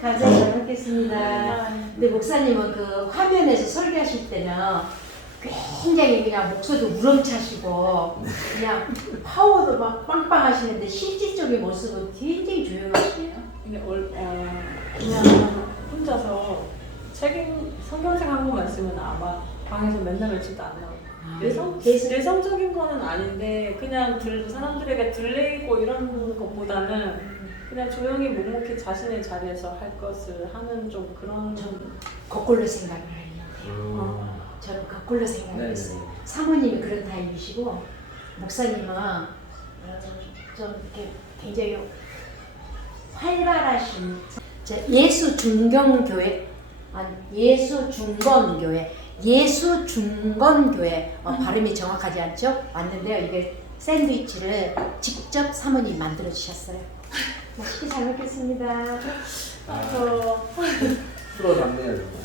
감사히 잘 먹겠습니다. 근데 목사님은 그 화면에서 설교하실 때는 굉장히 그냥 목소리도 우렁차시고 그냥 파워도 막 빵빵 하시는데 실질적인 모습은 굉장히 조용하시네요. 근데 그냥 혼자서 성경책 한 권만 쓰면 아마 방에서 맨날 며칠도 안 나오고 내성적인 거는 아닌데 그냥 사람들에게 들리고 이런 것보다는 그냥 조용히 묵묵히 자신의 자리에서 할 것을 하는 좀 그런 거꾸로 생각을 하려고 저는 거꾸로 생각을 했어요. 사모님이 그런 타입이시고 목사님은 좀 이렇게 굉장히 활발하신 예수 중경교회 예수 중건교회 발음이 정확하지 않죠? 맞는데요. 이게 샌드위치를 직접 사모님이 만들어 주셨어요. 맛있게 잘 먹겠습니다. 풀어담네요 정말.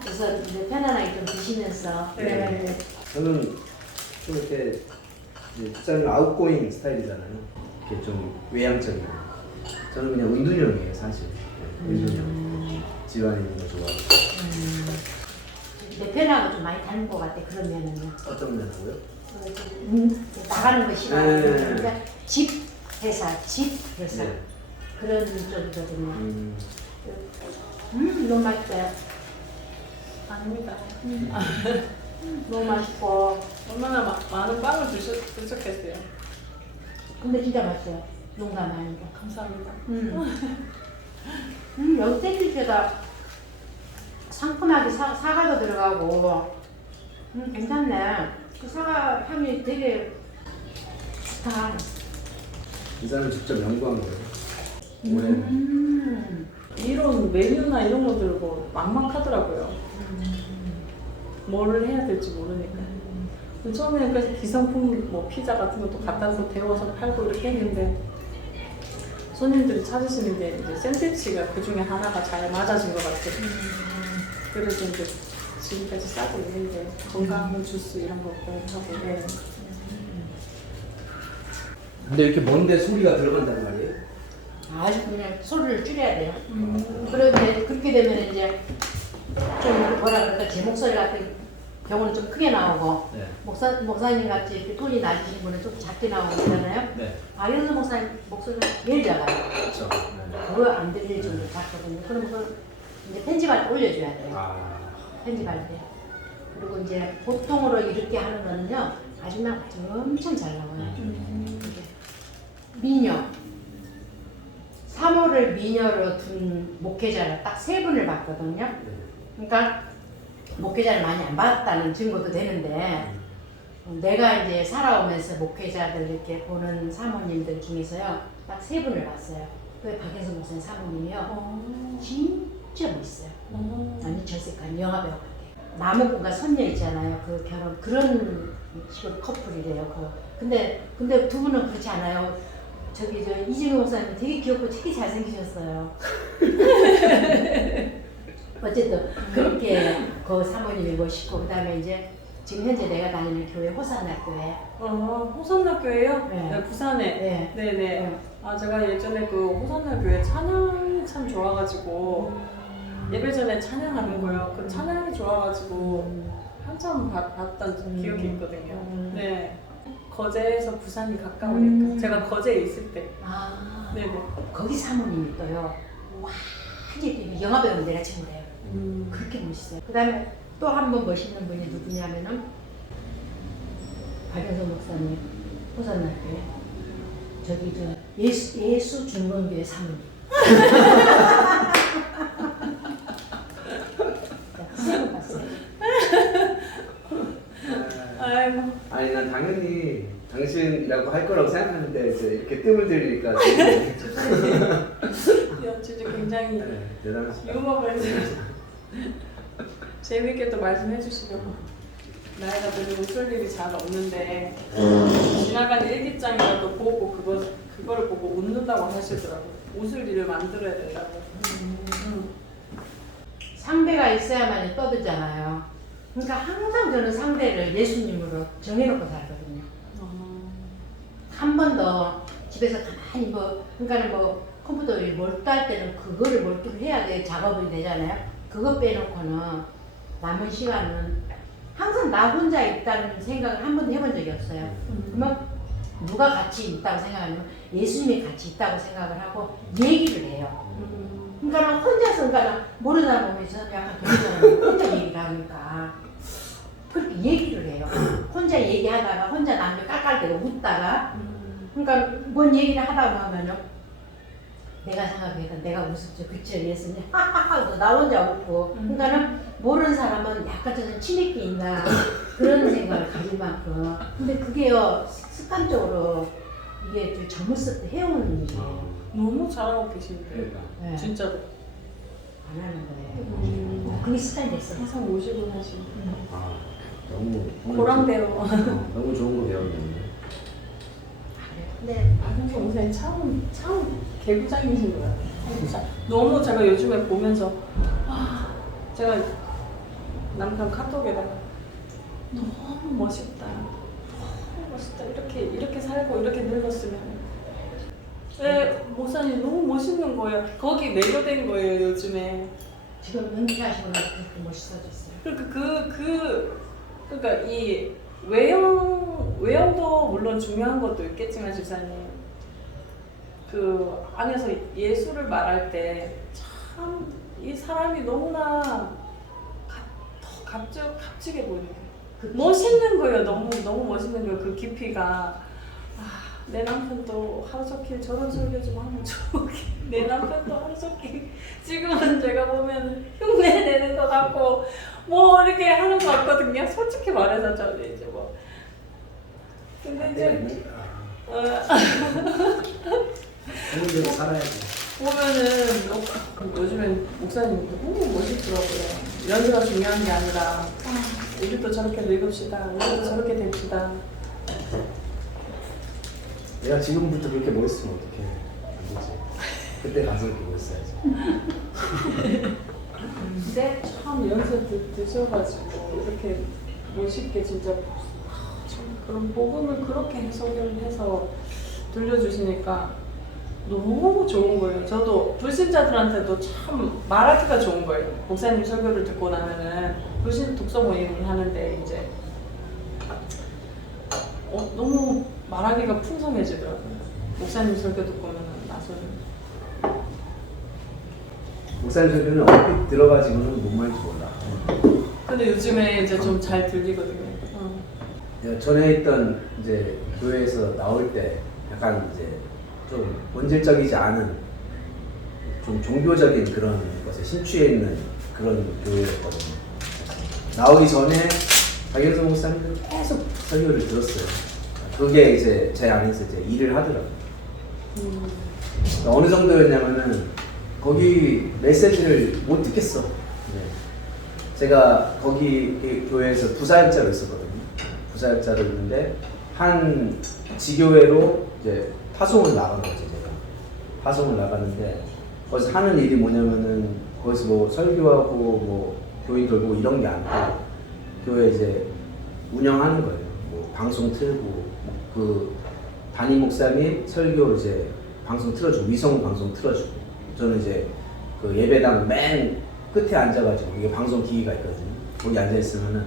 그래서 이제 편안하게 좀 드시면서 네. 저는 좀 이렇게 목사님 아웃고잉 스타일이잖아요. 이렇게 좀 외향적인. 저는 그냥 은둔형이에요 사실. 은둔형. 집안에 있는 거 좋아하고. 내 편하고 좀 많이 다른 것 같아. 그런 면은요. 어떤 면하고요? 나가는 거 싫어하고 네. 그러니까 집 회사 네. 그런 쪽이거든요. 너무 맛있어요. 아닙니다. 너무 맛있고 얼마나 많은 빵을 드셨겠어요. 근데 진짜 맛있어요. 농담 아니고. 감사합니다. 여기 샌드위치에다 상큼하게 사과도 들어가고 괜찮네. 그 사과 향이 되게 좋다. 이 사람은 직접 연구한 거예요. 올해는. 이런 메뉴나 이런 거 들고 막막하더라고요. 뭐를 해야 될지 모르니까. 처음에는 그래서 기성품 뭐 피자 같은 것도 갖다 서 데워서 팔고 이렇게 했는데 손님들이 찾으시는 게 이제 샌드위치가 그 중에 하나가 잘 맞아진 것 같아요. 그래서 이제 지금까지 싸고 있는데 건강 주스 이런 거 하고. 네. 근데 이렇게 먼데 소리가 들어간단 말이에요? 아주 그냥 소리를 줄여야 돼요. 그런데 그렇게 되면 이제 좀 뭐라 그럴까 제 목소리 같은 경우는 좀 크게 나오고 네. 목사님 같이 이렇게 톤이 낮으신 분은 좀 작게 나오고 그러잖아요. 네. 박영수 목사님 목소리가 제일 작아요. 그렇죠. 네. 그거 안 들릴 정도로 작거든요. 그럼 그걸 이제 편집할 때 올려줘야 돼요. 아. 편집할 때. 그리고 이제 보통으로 이렇게 하는 거는요, 마지막 엄청 잘 나와요. 이게 미녀. 3호를 미녀로 둔 목회자를 딱 3분을 봤거든요. 그러니까 목회자를 많이 안 봤다는 증거도 되는데, 내가 이제 살아오면서 목회자들 이렇게 보는 사모님들 중에서요, 딱 3분을 봤어요. 그 박현수 목사님 사모님이요. 진짜 멋있어요. 완전 절색한 영화배우 같아요. 나무꾼과 선녀 있잖아요. 그 결혼 그런 식으로 커플이래요. 근데 두 분은 그렇지 않아요. 저기 이진우 목사님 되게 귀엽고 되게 잘생기셨어요. 어쨌든 그렇게 그 사모님이 멋있고 그다음에 이제 지금 현재 내가 다니는 교회 호산학교에. 호산학교예요? 네. 네, 부산에. 네. 네네. 네. 아 제가 예전에 그 호산학교에 찬양이 참 좋아가지고 예배 전에 찬양하는 거예요. 그 찬양이 좋아가지고 한참 봤던 기억이 있거든요. 네. 거제에서 부산이 가까우니까 제가 거제에 있을 때. 아, 네네. 거기 사모님이 또요. 완전히 영화배우 내가 친구래요. 그렇게 멋있어요. 그 다음에 또 한 번 멋있는 분이 누구냐면은 박영선 목사님 호산학교에 저기 예수 중건교회 사모님. 세번 봤어요. 아이고. 아니 난 당연히 당신이라고 할 거라고 생각하는데 이제 이렇게 뜸을 들이니까 진짜 굉장히 네, 대단하시다. 유머가 재밌게 또 말씀해 주시려고 나이가 들면 웃을 일이 잘 없는데 지나가는 일기장이라도 보고 그거를 보고 웃는다고 하시더라고요. 웃을 일을 만들어야 된다고. 상대가 있어야만 떠들잖아요. 그러니까 항상 저는 상대를 예수님으로 정해놓고 살거든요. 한 번도 집에서 가만히 뭐 그러니까는 뭐 컴퓨터에 몰두할 때는 그거를 몰두를 해야 돼 작업이 되잖아요. 그거 빼놓고는 남은 시간은 항상 나 혼자 있다는 생각을 한 번도 해본 적이 없어요. 그러면 누가 같이 있다고 생각하면 예수님이 같이 있다고 생각을 하고 얘기를 해요. 그러니까 혼자서 그러니까 모르는 사람 보면 저는 약간 그런 사람이 혼자 얘기를 하니까 그렇게 얘기를 해요. 혼자 얘기하다가 혼자 남들 깔깔대고 웃다가 그러니까 뭔 얘기를 하다 보면은 내가 생각해도 내가 웃었죠. 그쵸 예수님 하하하 나 혼자 웃고 그러니까는 모르는 사람은 약간 저는 치맥기 있나 그런 생각을 가질 만큼 근데 그게요 습관적으로 이게 젊었을 때 해오는 일이에요. 너무 잘하고 계신데 네. 진짜로 안 하는 거예요. 그게 습관이 됐어. 항상 모시고 하시는 아, 너무 고랑대로. 너무 좋은 거 배웠네. 네. 박영선 목사님 참 개구장이신 것 같아요. 진짜. 너무 제가 요즘에 보면서 제가 남편 카톡에다가 너무 멋있다. 너무 멋있다. 이렇게 살고 이렇게 늙었으면. 네, 목사님 너무 멋있는 거예요. 거기 매료된 거예요 요즘에. 지금 연기하시고 나서 그렇게 멋있어졌어요. 그러니까 이 외형도 물론 중요한 것도 있겠지만 집사님 그 안에서 예수를 말할 때 참 이 사람이 너무나 더 값지게 보이는 거예요. 멋있는 거예요. 너무 멋있는 거예요. 그 깊이가 내 남편도 하루 종일 저런 설교 좀 하면 좋겠. 내 남편도 하루 종일 지금은 제가 보면 흉내 내는 것 같고 뭐 이렇게 하는 것 같거든요. 솔직히 말해서 저는 이제 뭐. 근데 이제 성경대로 살아야지. 보면은 요즘엔 목사님 너무 멋있더라고요. 연세가 중요한 게 아니라 우리도 저렇게 늙읍시다. 우리도 저렇게 됩시다. 내가 지금부터 그렇게 멋있으면 어떡해. 안 되지. 그때 가서 그렇게 멋있어야지. 근데 참 연세 드셔가지고 이렇게 멋있게 진짜 참 그런 복음을 그렇게 해석을 해서 들려주시니까 너무 좋은 거예요. 저도 불신자들한테도 참 말하기가 좋은 거예요. 목사님 설교를 듣고 나면은 불신 독서 모임을 하는데 이제 너무 말하기가 풍성해지더라고요. 목사님 설교 듣고 나서는. 목사님 설교는 얼핏 들어가지고는 뭔 말인지 몰라. 근데 요즘에 이제 좀 잘 들리거든요. 내가 전에 있던 이제 교회에서 나올 때 약간 이제 좀 본질적이지 않은 좀 종교적인 그런 것에 심취해 있는 그런 교회였거든요. 나오기 전에 박영선 목사님은 계속 설교를 들었어요. 그게 이제 제 안에서 이제 일을 하더라고요. 그러니까 어느 정도였냐면은 거기 메시지를 못 듣겠어. 네. 제가 거기 그 교회에서 부사역자로 있었거든요. 부사역자로 있는데 한 지교회로 이제 파송을 나간 거죠. 제가 파송을 나갔는데 거기서 하는 일이 뭐냐면은 거기서 뭐 설교하고 뭐 교인 돌보고 이런 게 아니고 교회 이제 운영하는 거예요. 뭐 방송 틀고 그 담임 목사님 설교 이제 방송 틀어주고 위성 방송 틀어주고 저는 이제 그 예배당 맨 끝에 앉아가지고 이게 방송 기기가 있거든요. 거기 앉아 있으면은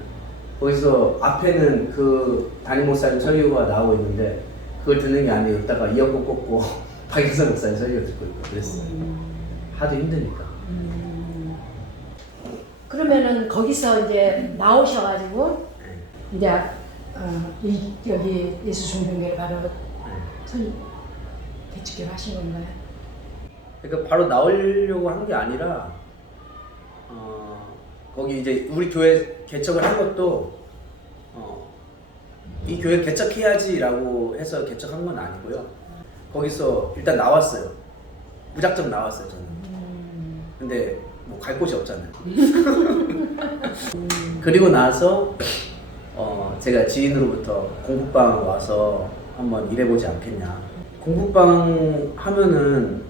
거기서 앞에는 그 담임 목사님 설교가 나오고 있는데 그걸 듣는 게 아니에요. 여기다가 이어폰 꽂고 박영선 목사님 설교 듣고 있고 그랬어요. 하도 힘드니까. 그러면은 거기서 이제 나오셔가지고 이제 여기 예수 종교회를 바로 개척을 하신 건가요? 그러니까 바로 나오려고 한 게 아니라 거기 이제 우리 교회 개척을 한 것도 이 교회 개척해야지라고 해서 개척한 건 아니고요. 거기서 일단 나왔어요. 무작정 나왔어요 저는. 근데 뭐 갈 곳이 없잖아요. 그리고 나서 제가 지인으로부터 공부방 와서 한번 일해보지 않겠냐. 공부방 하면은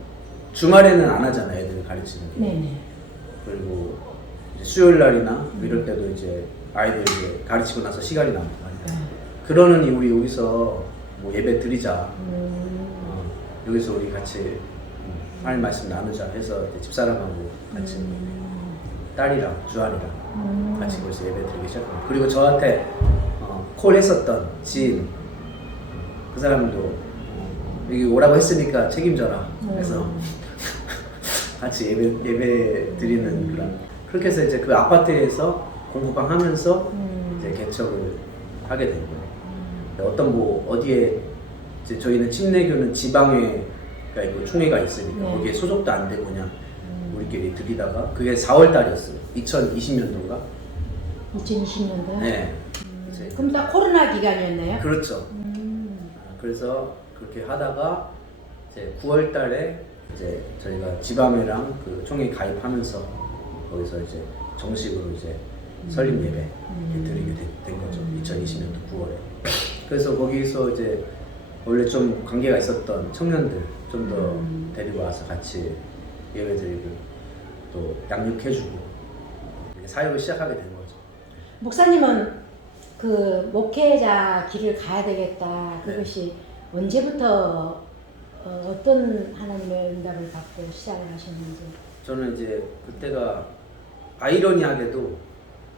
주말에는 안 하잖아요. 애들 가르치는 게. 네네. 그리고 이제 수요일 날이나 이럴 때도 이제 아이들 이제 가르치고 나서 시간이 남고 말이야. 그러는 우리 여기서 뭐 예배 드리자. 여기서 우리 같이 하나님 말씀 나누자 해서 이제 집사람하고 같이 딸이랑 주한이랑 같이 거기서 예배 드리기 시작합니다. 그리고 저한테 콜했었던 지인 그 사람도 여기 오라고 했으니까 책임져라. 그래서 같이 예배 드리는 그렇게 해서 이제 그 아파트에서 공부방 하면서 이제 개척을 하게 된 거예요. 어떤 어디에 이제 저희는 침례교는 지방회가 있고 총회가 있으니까 거기에 소속도 안 되고 그냥 우리끼리 드리다가 그게 4월 달이었어요. 2020년도인가? 2020년도요? 네. 그럼 다 코로나 기간이었나요? 그렇죠. 그래서 그렇게 하다가 이제 9월 달에 이제 저희가 지방회랑 그 총회 가입하면서 거기서 이제 정식으로 이제 설립 예배 드리게 된 거죠. 2020년도 9월에. 그래서 거기서 이제 원래 좀 관계가 있었던 청년들 좀 더 데리고 와서 같이 예배 드리고 또 양육해주고 사역을 시작하게 된 거죠. 목사님은 그 목회자 길을 가야 되겠다. 그것이 언제부터 어떤 하나님의 응답을 받고 시작을 하셨는지. 저는 이제 그때가 아이러니하게도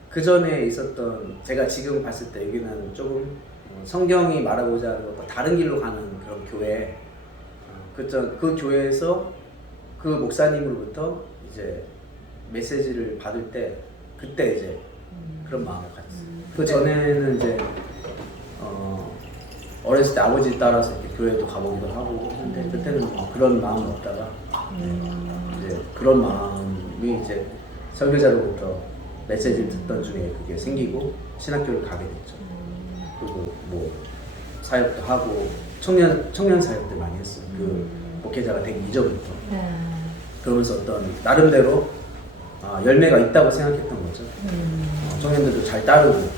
그 전에 있었던 제가 지금 봤을 때 여기는 조금 성경이 말하고자 하는 것과 다른 길로 가는 그런 교회. 그 교회에서 그 목사님으로부터 이제 메시지를 받을 때 그때 이제 그런 마음을 가졌어요. 그 전에는 이제 어렸을 때 아버지 따라서 이렇게 교회도 가보기도 하고 했는데 그때는 그런 마음이 없다가 이제 그런 마음이 이제 설교자로부터 메시지를 듣던 중에 그게 생기고 신학교를 가게 됐죠. 그리고 뭐 사역도 하고 청년 사역들 많이 했어요. 그 목회자가 되기 이전부터. 그러면서 어떤 나름대로 열매가 있다고 생각했던 거죠. 청년들도 잘 따르고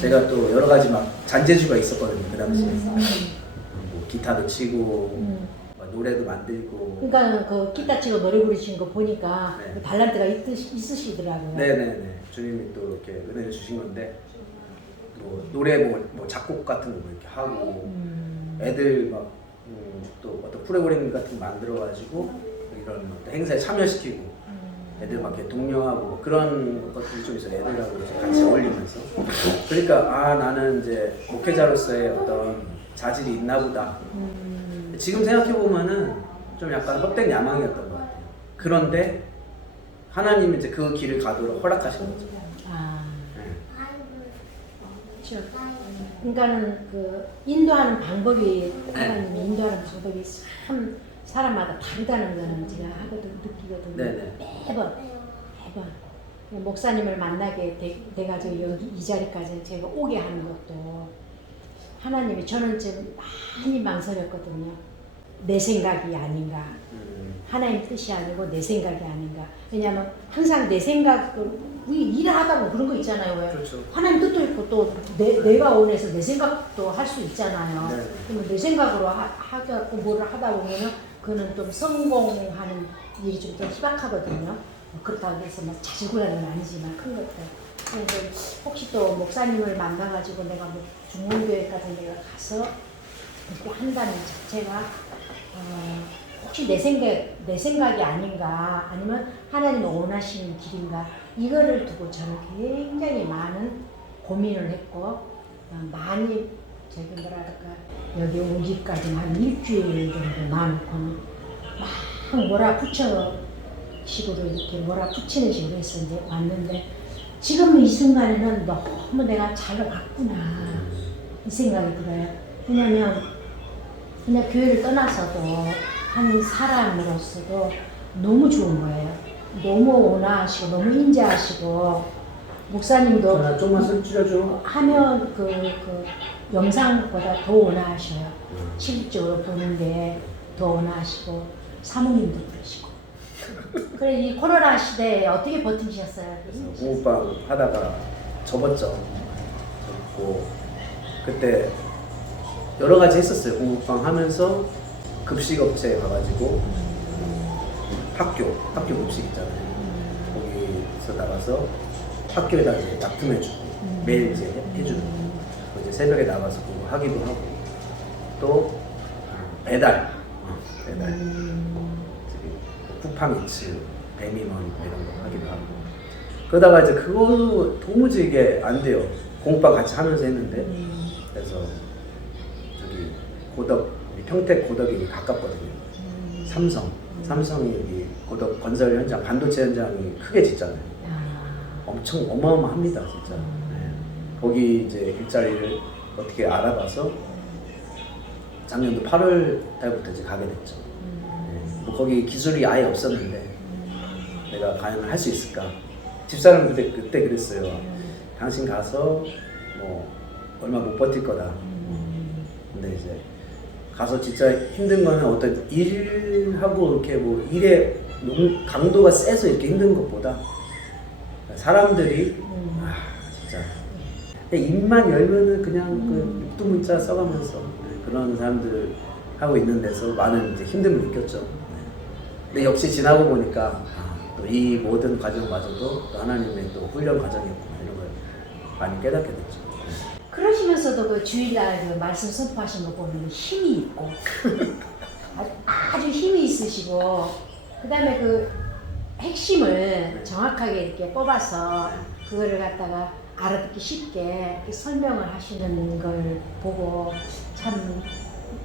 제가 또 여러 가지 막 잔재주가 있었거든요. 그 당시에 뭐 기타도 치고 노래도 만들고. 그러니까 그 기타 치고 노래 부르신 거 보니까 네. 그 달란트가 있으시더라고요. 네네네. 주님이 또 이렇게 은혜를 주신 건데 뭐 노래 뭐 작곡 같은 거 이렇게 하고 애들 막 또 어떤 프로그램 같은 거 만들어가지고 이런 어떤 행사에 참여시키고 애들 막 이렇게 독려하고 그런 것들이 좀 있어요. 애들하고 이제 같이 어울리면서. 그러니까 나는 이제 목회자로서의 어떤 자질이 있나 보다. 지금 생각해보면은 좀 약간 헛된 야망이었던 것 같아요. 그런데 하나님이 이제 그 길을 가도록 허락하신 거죠. 그렇죠. 그러니까는 그 인도하는 방법이 하나님이 인도하는 방법이 참 사람마다 다르다는 거는 제가 느끼거든요. 네네. 매번 목사님을 만나게 돼가지고 여기 이 자리까지 제가 오게 하는 것도 하나님이 저는 지금 많이 망설였거든요. 내 생각이 아닌가. 하나님 뜻이 아니고 내 생각이 아닌가. 왜냐하면 항상 내 생각을 우리 일을 하다 보면 그런 거 있잖아요. 왜? 그렇죠. 하나님 뜻도 있고 또 내가 원해서 내 생각도 할 수 있잖아요. 네. 그러면 내 생각으로 하고 뭐를 하다 보면은 그는 좀 성공하는 일이 좀 더 희박하거든요. 그렇다고 해서 뭐 자질구레는 아니지만 큰 것들. 그래서 혹시 또 목사님을 만나가지고 내가 뭐 중문교회 같은 데가 가서 그렇게 한다는 자체가 혹시 내 생각이 아닌가 아니면 하나님이 원하시는 길인가 이거를 두고 저는 굉장히 많은 고민을 했고 많이 저기 뭐랄까 여기 오기까지 한 일주일 정도 많고는 막 몰아붙이는 식으로 해서 이제 왔는데 지금 이 순간에는 너무 내가 잘 왔구나 이 생각이 들어요. 왜냐면 그냥 교회를 떠나서도 한 사람으로서도 너무 좋은 거예요. 너무 온화하시고 너무 인자하시고 목사님도 좀만 줄여줘. 하면 그 영상보다 더 온화하셔요. 실질적으로 보는 게 더 온화하시고 사모님도 그러시고. 그래 이 코로나 시대에 어떻게 버티셨어요? 공부방 하다가 접었죠. 접고 그때 여러 가지 했었어요. 공부방 하면서 급식업체에 가가지고 학교 급식 있잖아요. 거기서 나가서 학교에다 이제 납품해주고 매일 이제 해주는 이제 새벽에 나가서 그거 하기도 하고 또 배달 매달. 저기 쿠팡 이츠, 배민원 이런 거 하기도 하고. 그러다가 이제 그거 도무지 이게 안 돼요. 공과 같이 하면서 했는데 그래서 저기 고덕 평택 고덕이 가깝거든요. 삼성이 여기 고덕 건설 현장 반도체 현장이 크게 짓잖아요. 엄청 어마어마합니다 진짜. 네. 거기 이제 일자리를 어떻게 알아봐서 작년도 8월 달부터 이제 가게 됐죠. 네. 뭐 거기 기술이 아예 없었는데 내가 과연 할 수 있을까? 집사람 그때 그랬어요. 당신 가서 뭐 얼마 못 버틸 거다. 근데 이제 가서 진짜 힘든 거는 어떤 일하고 이렇게 뭐 일의 강도가 세서 이렇게 힘든 것보다 사람들이 진짜 입만 열면은 그냥 그 육두문자 써가면서 그런 사람들 하고 있는 데서 많은 이제 힘듦을 느꼈죠. 근데 역시 지나고 보니까 또 이 모든 과정마저도 또 하나님의 또 훈련 과정이었구나 이런 걸 많이 깨닫게 됐죠. 그러시면서도 그 주일날 그 말씀 선포하신 거 보면 힘이 있고 아주 힘이 있으시고 그다음에 그 핵심을 정확하게 이렇게 뽑아서 그거를 갖다가 알아듣기 쉽게 이렇게 설명을 하시는 걸 보고 참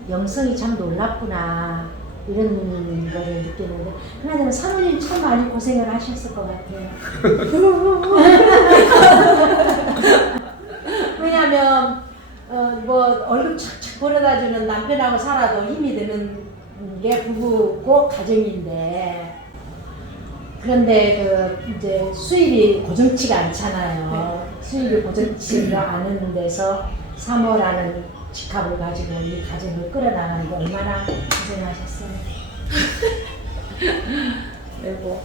영성이 참 놀랍구나 이런 거를 느끼는데 하나님은 사모님 참 많이 고생을 하셨을 것 같아요. 왜냐하면 뭐 얼굴 착착 벌어다 주는 남편하고 살아도 힘이 드는 게 부부고 가정인데 그런데 그 이제 수입이 고정치가 않잖아요. 수입이 고정치가 않은 데서 사모라는 직업을 가지고 이 가정을 끌어나가는 게 얼마나 고생하셨어요. 네, 뭐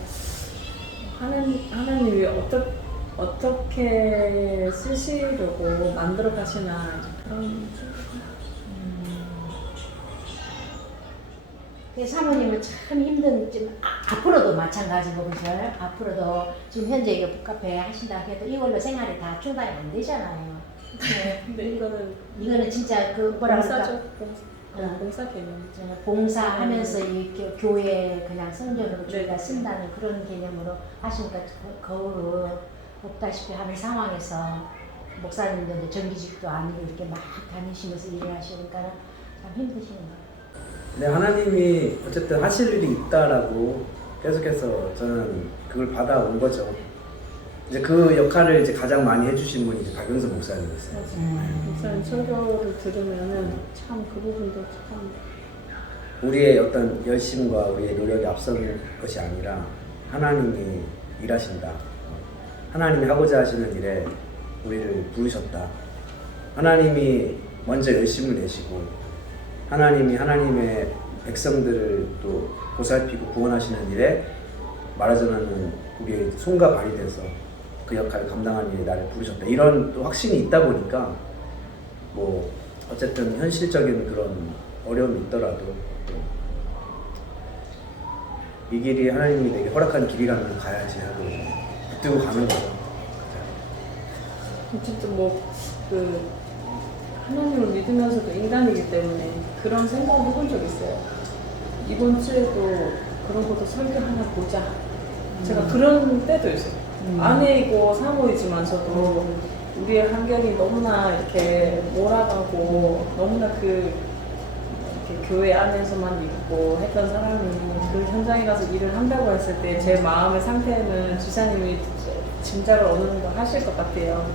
하나님이 어떻게 쓰시려고 만들어 가시나 그런. 사모님은 참 힘든 지금 앞으로도 마찬가지고 그죠? 앞으로도 지금 현재 이거 북카페 하신다 해도 이걸로 생활이 다 중단이 안 되잖아요. 근데 이거는 진짜 그 뭐라 그럴까? 봉사 개념이죠. 봉사하면서 이 교회 그냥 성전으로 저희가 쓴다는 그런 개념으로 하시니까 거울 없다시피 하는 상황에서 목사님들도 정기직도 아니고 이렇게 막 다니시면서 일을 하시니까 참 힘드시는 것 같아요. 근데 하나님이 어쨌든 하실 일이 있다라고 계속해서 저는 그걸 받아온 거죠. 이제 그 역할을 이제 가장 많이 해주신 분이 이제 박영선 목사님이었어요. 목사님 설교를 들으면은 참 그 부분도 참 우리의 어떤 열심과 우리의 노력이 앞서는 것이 아니라 하나님이 일하신다. 하나님이 하고자 하시는 일에 우리를 부르셨다. 하나님이 먼저 열심을 내시고 하나님이 하나님의 백성들을 또 보살피고 구원하시는 일에 말하자면 우리의 손과 발이 돼서 그 역할을 감당하는 일에 나를 부르셨다. 이런 또 확신이 있다 보니까 뭐 어쨌든 현실적인 그런 어려움이 있더라도 이 길이 하나님이 내게 허락한 길이라면 가야지 하고 붙들고 가는 거죠. 어쨌든 그 하나님을 믿으면서도 인간이기 때문에 그런 생각을 해본 적 있어요. 이번 주에도 그런 것도 설교 하나 보자. 제가 그런 때도 있어요. 아내이고 사모이지만서도 우리의 환경이 너무나 이렇게 몰아가고 너무나 이렇게 교회 안에서만 있고 했던 사람이 그 현장에 가서 일을 한다고 했을 때 제 마음의 상태는 지사님이 짐작을 어느 정도 하실 것 같아요.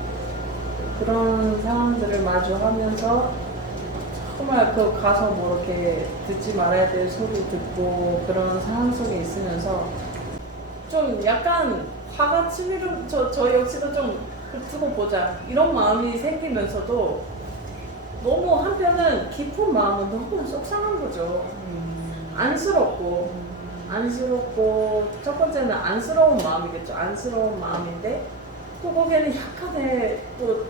그런 상황들을 마주하면서 정말 그 가서 뭐 이렇게 듣지 말아야 될 소리 듣고 그런 상황 속에 있으면서 좀 약간 화가 치밀은 저 역시도 좀 두고 보자 이런 마음이 생기면서도 너무 한편은 깊은 마음은 너무나 속상한 거죠. 안쓰럽고 첫 번째는 안쓰러운 마음이겠죠. 안쓰러운 마음인데 또 거기에는 약간의 또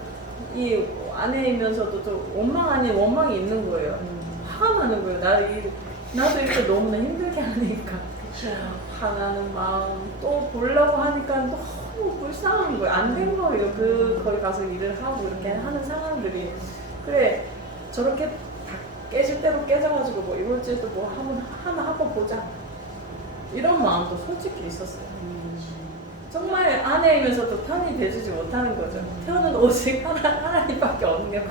이 아내이면서도 또 원망 아닌 원망이 있는 거예요. 화가 나는 거예요. 나도 이렇게 너무나 힘들게 하니까 화나는 마음 또 보려고 하니까 너무 불쌍한 거예요. 안 된 거예요. 거기 가서 일을 하고 이렇게 하는 상황들이. 그래 저렇게 깨질 대로 깨져가지고 뭐 이럴지도 뭐 한번 보자 이런 마음도 솔직히 있었어요. 정말 아내이면서도 편히 대주지 못하는 거죠. 태어난 오직 하나님밖에 없는 게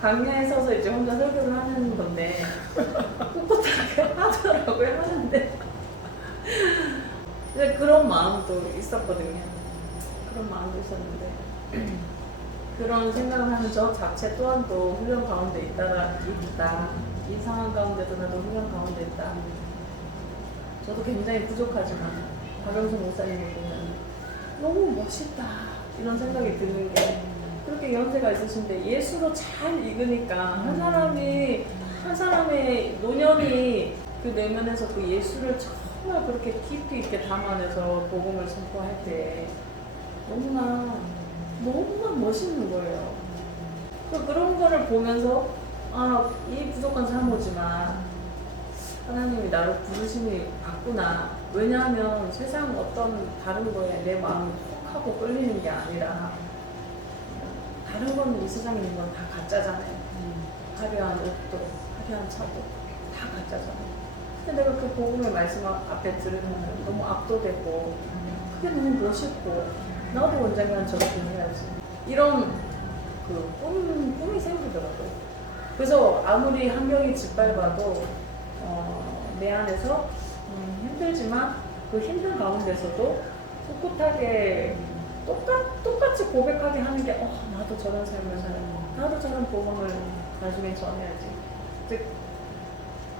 광야에 서서 이제 혼자 설교를 하는 건데 꿋꿋하게 하더라고요. 하는데 근데 그런 마음도 있었거든요. 그런 마음도 있었는데 그런 생각을 하는 저 자체 또한도 훈련 가운데 있다. 이 상황 가운데도 나도 훈련 가운데 있다. 저도 굉장히 부족하지만 박영수 목사님을 보면 너무 멋있다 이런 생각이 드는 게 그렇게 연세가 있으신데 예수로 잘 익으니까 한 사람의 노년이 그 내면에서 그 예수를 정말 그렇게 깊이 있게 담아내서 복음을 선포할 때 너무나 멋있는 거예요. 그런 거를 보면서 이 부족한 사모지만 하나님이 나를 부르심이 봤구나. 왜냐하면 세상 어떤 다른 거에 내 마음이 푹 하고 끌리는 게 아니라 다른 건 이 세상에 있는 건 다 가짜잖아요. 화려한 옷도 화려한 차도 다 가짜잖아요. 근데 내가 그 복음의 말씀 앞에 들으면 너무 압도되고 그게 너무 멋있고 나도 언젠가는 저렇게 해야지 이런 그 꿈이 생기더라고요. 그래서 아무리 환경이 짓밟아도 내 안에서 힘들지만 그 힘든 가운데서도 꿋꿋하게 똑같이 고백하게 하는 게 나도 저런 삶을 살아 나도 저런 복음을 나중에 전해야지 이제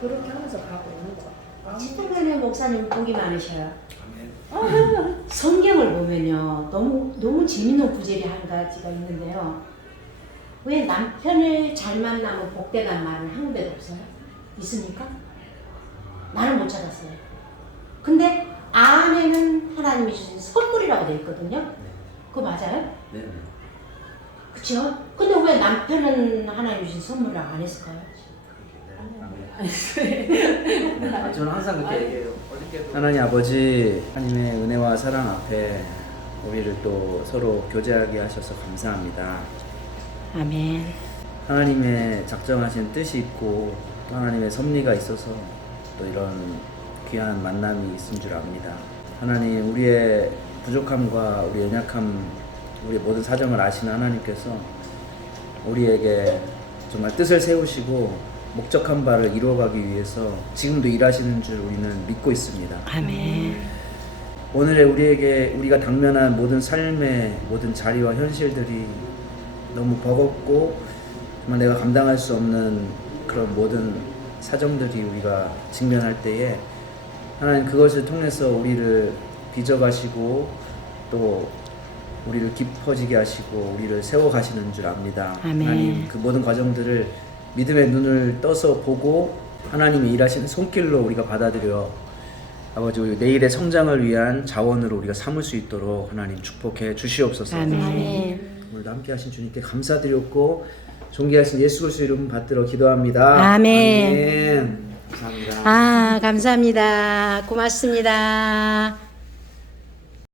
그렇게 하면서 가고 있는 것 같아요. 치통관의 목사님 복이 많으셔요. 성경을 보면요 너무 재밌는 구절이 한 가지가 있는데요. 왜 남편을 잘 만나면 복되단 말은 한 군데도 없어요? 있습니까? 나는 못 찾았어요. 근데 아내는 하나님이 주신 선물이라고 되어 있거든요. 그거 맞아요? 네. 그쵸? 근데 왜 남편은 하나님이 주신 선물을 안 했을까요? 저는 항상 그렇게 얘기해요. 하나님 아버지, 하나님의 은혜와 사랑 앞에 우리를 또 서로 교제하게 하셔서 감사합니다. 아멘. 하나님의 작정하신 뜻이 있고 또 하나님의 섭리가 있어서 또 이런 귀한 만남이 있은 줄 압니다. 하나님, 우리의 부족함과 우리의 연약함, 우리의 모든 사정을 아시는 하나님께서 우리에게 정말 뜻을 세우시고 목적한 바를 이루어가기 위해서 지금도 일하시는 줄 우리는 믿고 있습니다. 아멘. 오늘의 우리가 당면한 모든 삶의 모든 자리와 현실들이 너무 버겁고 정말 내가 감당할 수 없는 그런 모든 사정들이 우리가 직면할 때에 하나님 그것을 통해서 우리를 빚어가시고 또 우리를 깊어지게 하시고 우리를 세워가시는 줄 압니다. 아멘. 하나님 그 모든 과정들을 믿음의 눈을 떠서 보고 하나님이 일하시는 손길로 우리가 받아들여 아버지 우리 내일의 성장을 위한 자원으로 우리가 삼을 수 있도록 하나님 축복해 주시옵소서. 아멘. 오늘도 함께 하신 주님께 감사드렸고 존귀하신 예수 그리스도 이름 받들어 기도합니다. 아멘. 아멘. 감사합니다. 감사합니다. 고맙습니다.